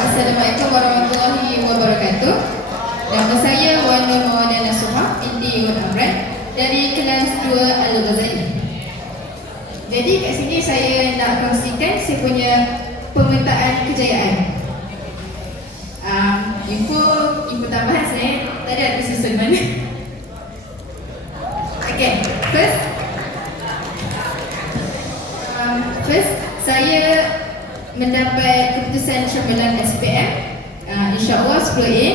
Assalamualaikum warahmatullahi wabarakatuh. Nama saya Wan Nur Mawadana Suha binti Wan Amran dari kelas 2 Al-Ghazali. Jadi kat sini saya nak kongsikan saya punya pemetaan kejayaan. Um, info, info tambahan saya tak ada di susun mana. Okay, first um, First, saya mendapat keputusan cabaran SPM uh, InsyaAllah 10A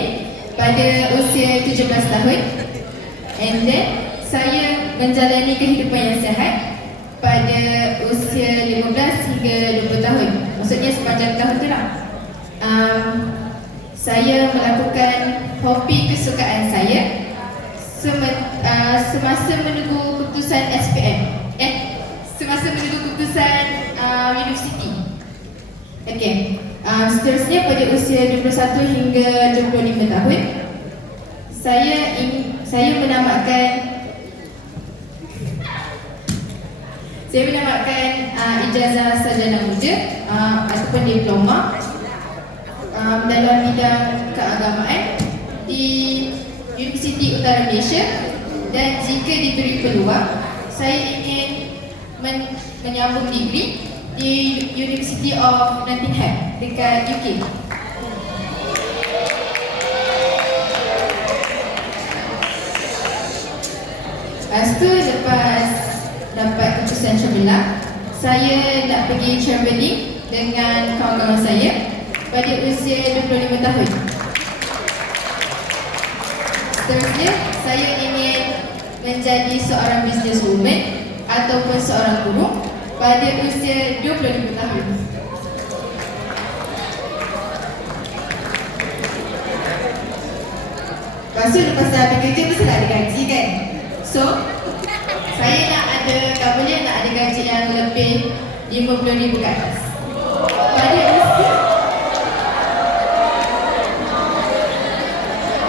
pada usia 17 tahun. And then, saya menjalani kehidupan yang sihat pada usia 15 hingga 20 tahun. Maksudnya sepanjang tahun tu lah. Um, Saya melakukan hobi kesukaan saya sem- uh, semasa menunggu keputusan SPM Eh, semasa menunggu keputusan uh, universiti Okey, uh, seterusnya pada usia 21 hingga 25 tahun Saya ing- saya menamakan Saya menamakan uh, ijazah sarjana muda uh, ataupun diploma um, dalam bidang keagamaan di Universiti Utara Malaysia. Dan jika diberi peluang saya ingin men- menyambung degree di University of Nottingham dekat UK. Lepas tu lepas dapat keputusan cemerlang saya nak pergi travelling dengan kawan-kawan saya pada usia 25 tahun. Seterusnya, saya ingin menjadi seorang businesswoman ataupun seorang guru pada usia 25 tahun. Lepas tu lepas dah habis kerja nak ada gaji kan? So, saya nak ada, tak boleh nak ada gaji yang lebih RM50,000 ke atas. Pada usia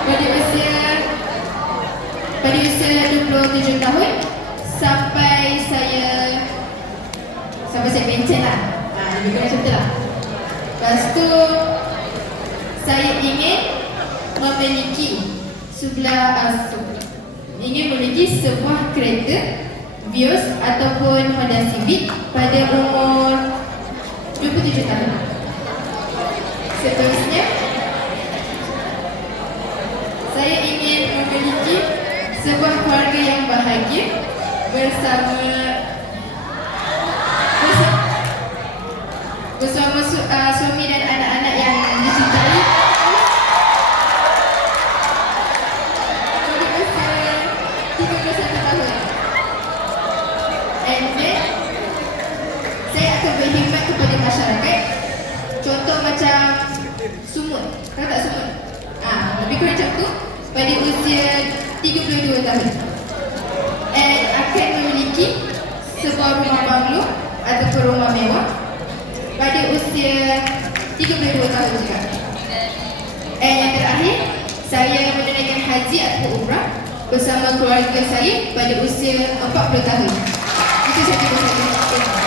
pada usia pada usia 27 tahun sampai saya pencen lah. Ha, lebih kurang macam tu lah. Lepas tu saya ingin memiliki sebelah uh, se- ingin memiliki sebuah kereta Vios ataupun Honda Civic pada umur 27 tahun. Seterusnya saya ingin memiliki sebuah keluarga yang bahagia bersama, kepada masyarakat. Contoh macam sumut. Tahu tak sumut? Ah, lebih kurang macam tu pada usia 32 tahun. And akan memiliki sebuah rumah banglo ataupun rumah mewah pada usia 32 tahun juga. And yang terakhir, saya menunaikan haji atau umrah bersama keluarga saya pada usia 40 tahun. Itu saja dari saya.